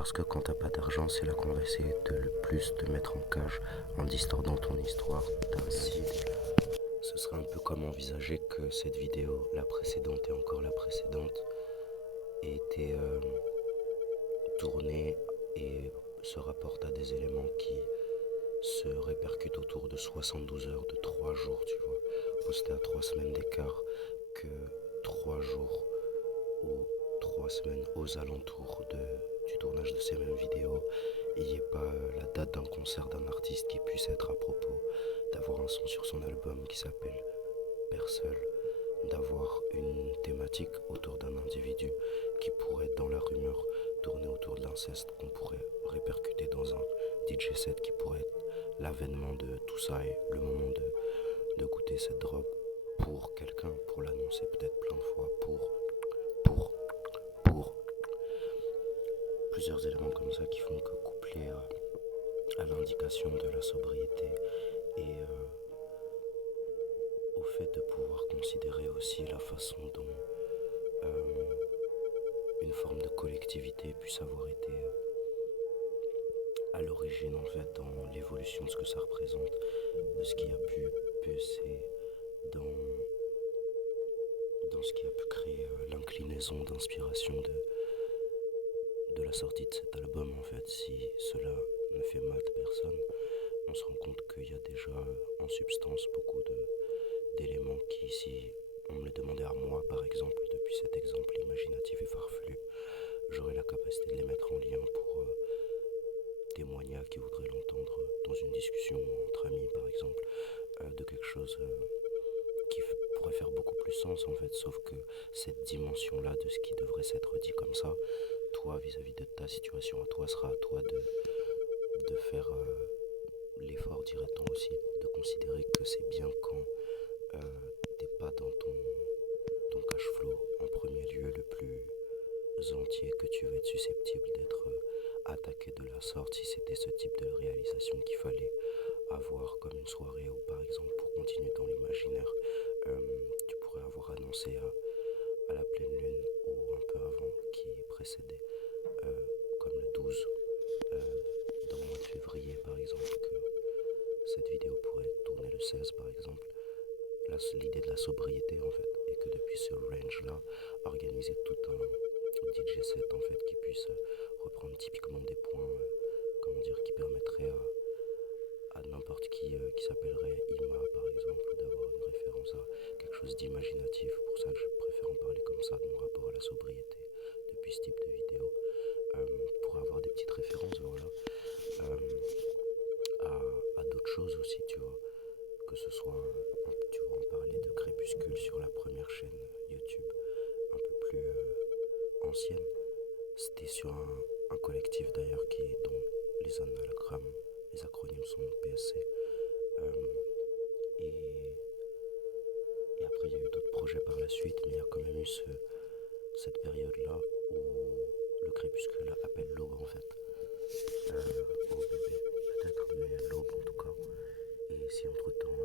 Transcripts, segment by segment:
Parce que quand t'as pas d'argent, c'est là qu'on va essayer de le plus te mettre en cage en distordant ton histoire ainsi. Ce serait un peu comme envisager que cette vidéo, la précédente et encore la précédente, ait été tournée et se rapporte à des éléments qui se répercutent autour de 72 heures, de 3 jours, tu vois. Posté à 3 semaines d'écart, que 3 jours ou 3 semaines aux alentours du tournage de ces mêmes vidéos, il n'y ait pas la date d'un concert d'un artiste qui puisse être à propos, d'avoir un son sur son album qui s'appelle Père Seul, d'avoir une thématique autour d'un individu qui pourrait, dans la rumeur, tourner autour de l'inceste, qu'on pourrait répercuter dans un DJ set qui pourrait être l'avènement de tout ça et le moment de goûter cette drogue pour quelqu'un, pour l'annoncer peut-être plein de fois, pour plusieurs éléments comme ça qui font que couplé à l'indication de la sobriété et au fait de pouvoir considérer aussi la façon dont une forme de collectivité puisse avoir été à l'origine en fait dans l'évolution de ce que ça représente, de ce qui a pu peser dans ce qui a pu créer l'inclinaison d'inspiration de la sortie de cet album en fait. Si cela ne fait mal de personne, on se rend compte qu'il y a déjà en substance beaucoup d'éléments qui, si on me les demandait à moi par exemple, depuis cet exemple imaginatif et farfelu, j'aurais la capacité de les mettre en lien pour témoigner à qui voudrait l'entendre dans une discussion entre amis par exemple, de quelque chose qui pourrait faire beaucoup plus sens en fait, sauf que cette dimension là de ce qui devrait s'être dit comme ça, toi vis-à-vis de ta situation à toi, sera à toi de faire l'effort, dirait-on aussi, de considérer que c'est bien quand t'es pas dans ton cash flow en premier lieu le plus entier que tu vas être susceptible d'être attaqué de la sorte si c'était ce type de réalisation qu'il fallait avoir comme une soirée ou par exemple pour continuer dans l'imaginaire tu pourrais avoir annoncé à la pleine lune ou un peu avant qui précédait comme le 12 dans le mois de février par exemple que cette vidéo pourrait tourner le 16 par exemple, l'idée de la sobriété en fait, et que depuis ce range là organiser tout un DJ set en fait qui puisse reprendre typiquement des points comment dire qui permettraient à n'importe qui s'appellerait Ima par exemple d'avoir une référence à quelque chose d'imaginatif. Pour ça que je préfère en parler comme ça de mon rapport à la sobriété depuis ce type de vidéo, pour avoir des petites références voilà à d'autres choses aussi tu vois, que ce soit tu vois on parlait de Crépuscule sur la première chaîne YouTube un peu plus ancienne, c'était sur un collectif d'ailleurs dont les anagrammes, les acronymes sont PSC. Euh, et, et après, il y a eu d'autres projets par la suite, mais il y a quand même eu cette période-là où le crépuscule appelle l'aube en fait. Au bébé, peut-être, mais l'aube en tout cas. Et si entre-temps,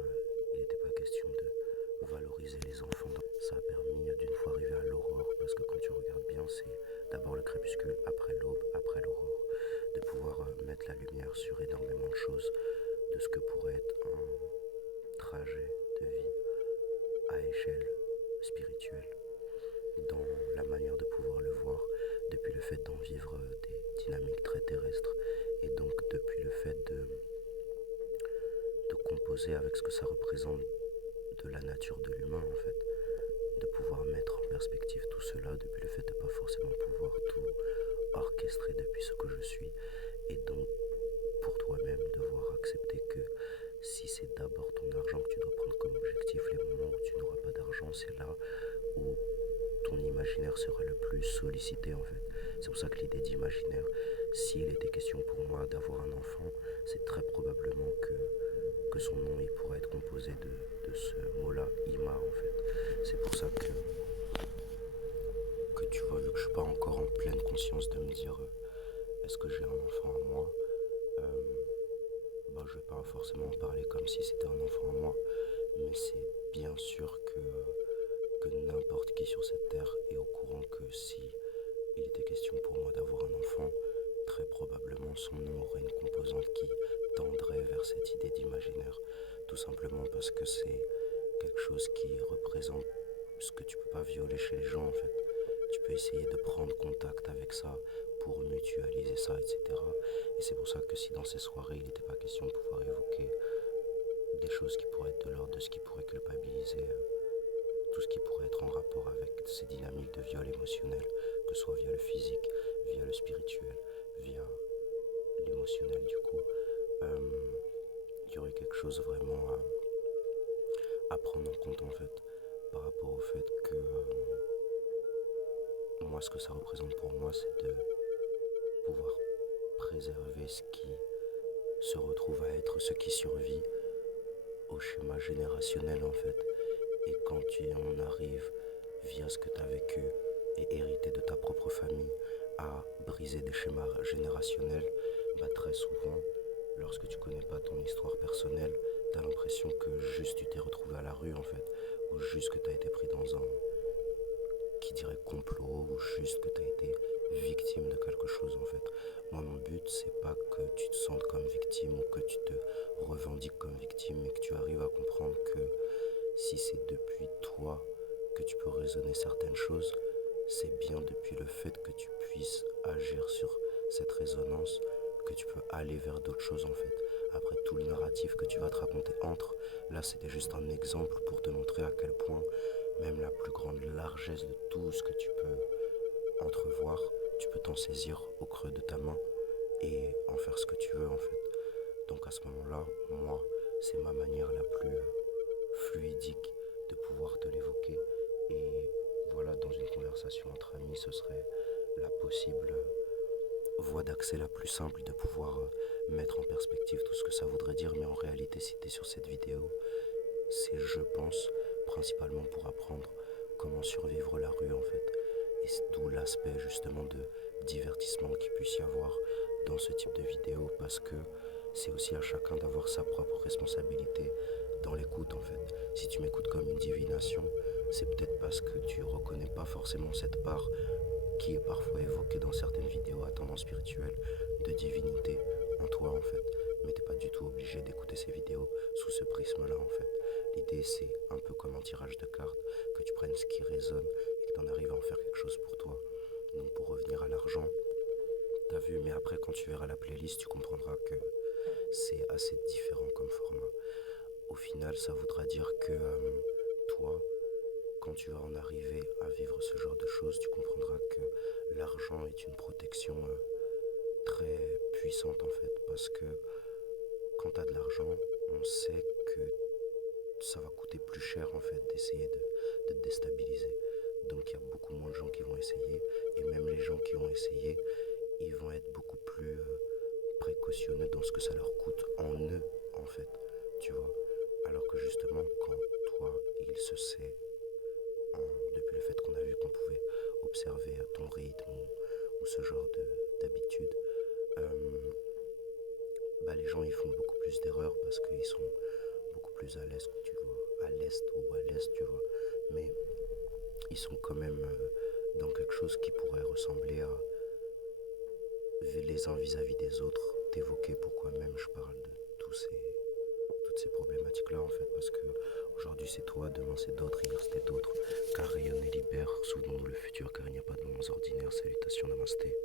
il n'était pas question de valoriser les enfants, ça a permis d'une fois arrivé à l'aurore, parce que quand tu regardes bien, c'est d'abord le crépuscule, après l'aube, après l'aurore, de pouvoir mettre la lumière sur énormément de choses, de ce que pourrait être un trajet de vie à échelle spirituelle, dans la manière de pouvoir le voir, depuis le fait d'en vivre des dynamiques très terrestres, et donc depuis le fait de composer avec ce que ça représente de la nature de l'humain en fait, de pouvoir mettre en perspective tout cela depuis le fait de ne pas forcément pouvoir tout orchestrer depuis ce que je suis, et donc pour toi-même devoir accepter que si c'est d'abord ton argent que tu dois prendre comme objectif, les moments où tu n'auras pas d'argent, c'est là où ton imaginaire sera le plus sollicité en fait. C'est pour ça que l'idée d'imaginaire, s'il était question pour moi d'avoir un enfant, c'est très probablement que son nom il pourrait être composé de ce mot-là, Ima en fait. C'est pour ça que tu vois, vu que je suis pas encore en pleine conscience de me dire est-ce que j'ai un enfant à moi, bah, je vais pas forcément en parler comme si c'était un enfant à moi, mais c'est bien sûr que n'importe qui sur cette terre est au courant que si il était question pour moi d'avoir un enfant, forcément son nom aurait une composante qui tendrait vers cette idée d'imaginaire, tout simplement parce que c'est quelque chose qui représente ce que tu peux pas violer chez les gens en fait. Tu peux essayer de prendre contact avec ça pour mutualiser ça, etc. Et c'est pour ça que si dans ces soirées il n'était pas question de pouvoir évoquer des choses qui pourraient être de l'ordre de ce qui pourrait culpabiliser tout ce qui pourrait être en rapport avec ces dynamiques de viol émotionnel, que ce soit via le physique, via le spirituel, via l'émotionnel du coup, il y aurait quelque chose vraiment à prendre en compte en fait, par rapport au fait que moi ce que ça représente pour moi c'est de pouvoir préserver ce qui se retrouve à être ce qui survit au schéma générationnel en fait. Et quand tu en arrives via ce que tu as vécu et hérité de ta propre famille à briser des schémas générationnels, très souvent, lorsque tu connais pas ton histoire personnelle, tu as l'impression que juste tu t'es retrouvé à la rue en fait, ou juste que tu as été pris dans un, qui dirait complot, ou juste que tu as été victime de quelque chose en fait. Moi mon but c'est pas que tu te sentes comme victime ou que tu te revendiques comme victime, mais que tu arrives à comprendre que si c'est depuis toi que tu peux raisonner certaines choses, c'est bien depuis le fait que tu puisses agir sur cette résonance que tu peux aller vers d'autres choses en fait. Après tout le narratif que tu vas te raconter entre, là c'était juste un exemple pour te montrer à quel point même la plus grande largesse de tout ce que tu peux entrevoir, tu peux t'en saisir au creux de ta main et en faire ce que tu veux en fait. Donc à ce moment-là, moi, c'est ma manière la plus fluidique de pouvoir te l'évoquer. Et voilà, dans une conversation entre amis, ce serait la possible voie d'accès la plus simple de pouvoir mettre en perspective tout ce que ça voudrait dire. Mais en réalité, si tu es sur cette vidéo, c'est, je pense, principalement pour apprendre comment survivre la rue en fait. Et c'est d'où l'aspect justement de divertissement qu'il puisse y avoir dans ce type de vidéo, parce que c'est aussi à chacun d'avoir sa propre responsabilité dans l'écoute en fait. Si tu m'écoutes comme une divination, c'est peut-être parce que tu reconnais pas forcément cette part qui est parfois évoquée dans certaines vidéos à tendance spirituelle de divinité en toi en fait. Mais t'es pas du tout obligé d'écouter ces vidéos sous ce prisme-là en fait. L'idée c'est un peu comme un tirage de cartes, que tu prennes ce qui résonne et que tu en arrives à en faire quelque chose pour toi. Donc pour revenir à l'argent, t'as vu, mais après quand tu verras la playlist, tu comprendras que c'est assez différent comme format. Au final, ça voudra dire que toi, quand tu vas en arriver à vivre ce genre de choses, tu comprendras que l'argent est une protection très puissante en fait, parce que quand tu as de l'argent, on sait que ça va coûter plus cher en fait d'essayer de te déstabiliser. Donc il y a beaucoup moins de gens qui vont essayer, et même les gens qui vont essayer, ils vont être beaucoup plus précautionneux dans ce que ça leur coûte en eux en fait, tu vois. Alors que justement quand toi il se sait, depuis le fait qu'on a vu qu'on pouvait observer ton rythme ou ce genre d'habitude, les gens ils font beaucoup plus d'erreurs parce qu'ils sont beaucoup plus à l'est, tu vois, à l'est ou à l'est, tu vois, mais ils sont quand même dans quelque chose qui pourrait ressembler à les uns vis-à-vis des autres, t'évoquer pourquoi même je parle de toutes ces problématiques-là en fait, parce que aujourd'hui c'est toi, demain c'est d'autres, hier c'était d'autres, car rayonne et libère, souvenons-nous le futur car il n'y a pas de moments ordinaires, salutations, namasté.